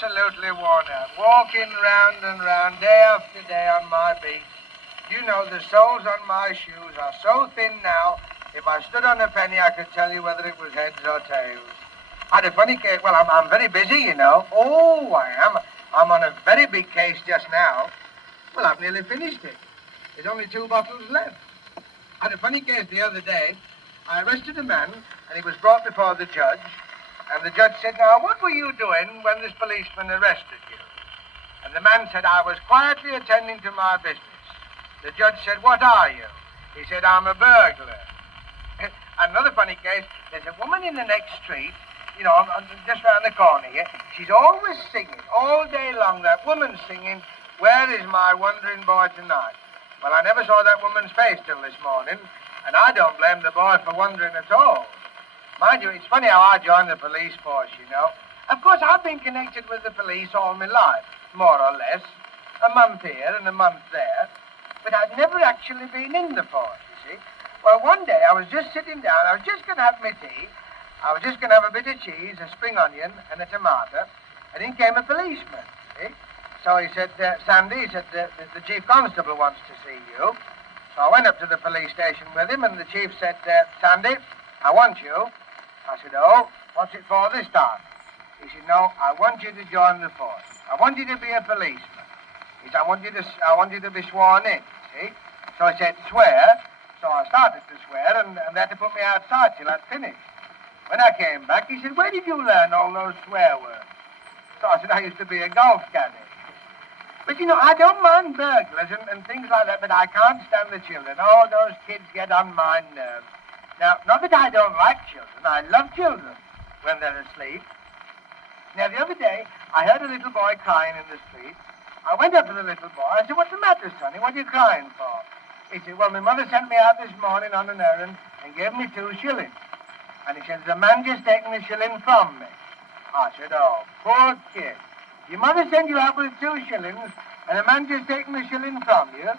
absolutely worn out, walking round and round day after day on my beat. You know, the soles on my shoes are so thin now, if I stood on a penny, I could tell you whether it was heads or tails. I had a funny case. Well, I'm very busy, you know. Oh, I am. I'm on a very big case just now. Well, I've nearly finished it. There's only 2 bottles left. I had a funny case the other day. I arrested a man, and he was brought before the judge. And the judge said, now, what were you doing when this policeman arrested you? And the man said, I was quietly attending to my business. The judge said, what are you? He said, I'm a burglar. Another funny case, there's a woman in the next street, you know, just round the corner here. She's always singing, all day long, that woman's singing, where is my wandering boy tonight? Well, I never saw that woman's face till this morning, and I don't blame the boy for wandering at all. Mind you, it's funny how I joined the police force, you know. Of course, I've been connected with the police all my life, more or less. A month here and a month there. But I'd never actually been in the force, you see. Well, one day I was just sitting down. I was just going to have my tea. I was just going to have a bit of cheese, a spring onion, and a tomato. And in came a policeman, see. So he said, Sandy, he said, the chief constable wants to see you. So I went up to the police station with him, and the chief said, Sandy, I want you. I said, oh, what's it for this time? He said, no, I want you to join the force. I want you to be a policeman. He said, I want you to be sworn in, see? So I said, swear. So I started to swear, and they had to put me outside till I'd finished. When I came back, he said, where did you learn all those swear words? So I said, I used to be a golf caddy. But, you know, I don't mind burglars and things like that, but I can't stand the children. Oh, those kids get on my nerves. Now, not that I don't like children. I love children when they're asleep. Now, the other day, I heard a little boy crying in the street. I went up to the little boy. I said, what's the matter, sonny? What are you crying for? He said, well, my mother sent me out this morning on an errand and gave me 2 shillings. And he said, there's a man just taking a shilling from me. I said, oh, poor kid. Your mother sent you out with 2 shillings and a man just taking a shilling from you?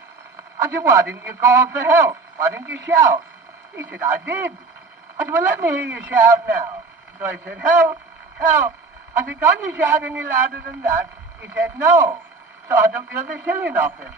I said, why didn't you call for help? Why didn't you shout? He said, I did. I said, well, let me hear you shout now. So he said, help, help. I said, can't you shout any louder than that? He said, no. So I took the other shilling off him.